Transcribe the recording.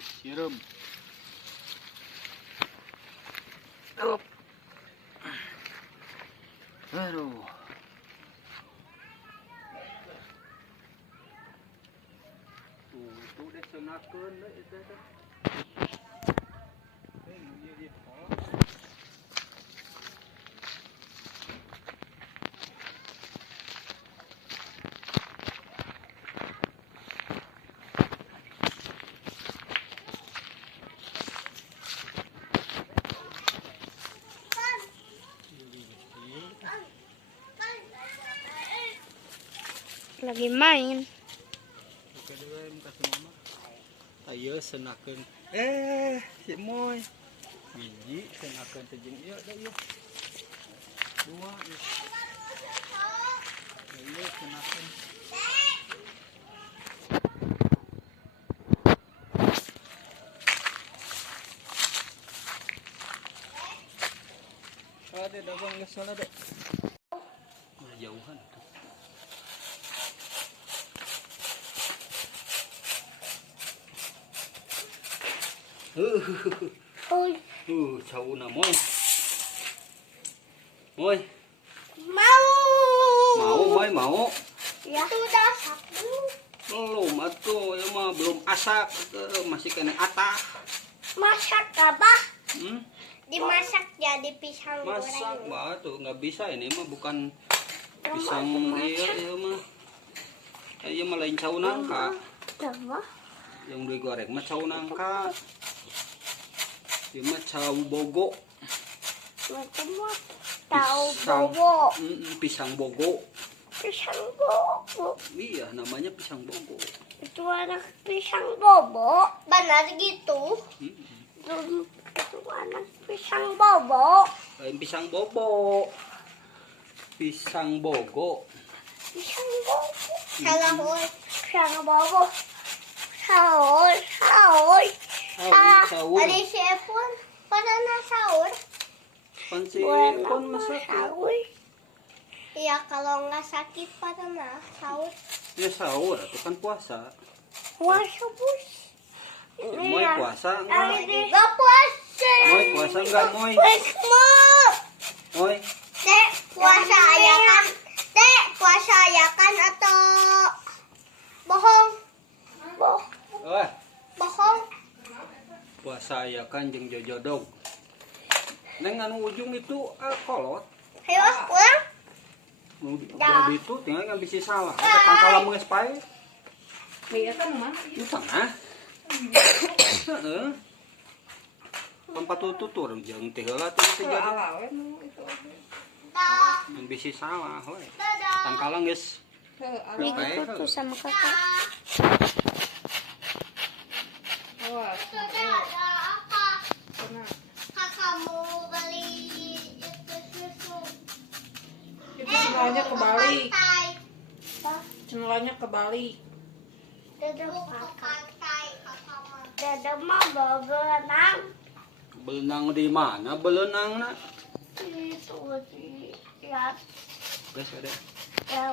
Siram. Up. Aduh. Tuh deh senakeun deh itu teh. Lagi main. Ayo senakeun. Si Moy. Biji senakeun teh jeung ieu da ieu. Dua ieu. Ayo senakeun. Ada dagang geus sana deh. Jauhan tuh. Oi. Sauna Moy. Moy. Mau. Mau Moy mau. Ya. Sudah satu. Belum atuh, ya mah belum asak, masih kena atah. Masak apa? Hmm? Dimasak jadi pisang Masak goreng. mah tuh nggak bisa, ini mah bukan pisang iya mah. Iya mah lain cau nangka. Coba. Yang digoreng mah cau nangka. Ieu mah cau bogo. Macam tahu bobo. Pisang bogo. Pisang bobo. Iya, namanya pisang bogo. Itu anak pisang bobo. Benar gitu. Itu anak pisang bobo. Lain pisang bobo. Pisang bogo. Pisang bobo. Salah oi. Pisang bobo. Sahur, sahur. Sahur. Ada si Epon. Pada na sahur. Pansipon masak. Iya, kalau nggak sakit pada na sahur. Ya sahur, itu kan puasa. Puasa bus. Moy puasa enggak? Nggak puasa. Moy puasa enggak, Moy? Puasa. Moy. Dek, puasa ya kan? Dek, puasa ya kan atau bohong? Bohong. Puasa ya kan jeung jojodog. Neng anu ujung itu kolot. Ayo, pulang. Jadi itu tinggal nggak bisa salah. Ada kangkala mengespai. Iya kan mana? Di sana. Heeh. Tempat tutur jeung teh heula teh jadi. Yang bisa salah we. Kangkala geus. Ini tuh sama kakak. Awas. Kakak mau beli itu susu. Itu cenelanya kebalik. Cenelanya kebalik. Dada mah berenang. Berenang di mana berenangna? Itu sih. Ya. Geus ada. Ya.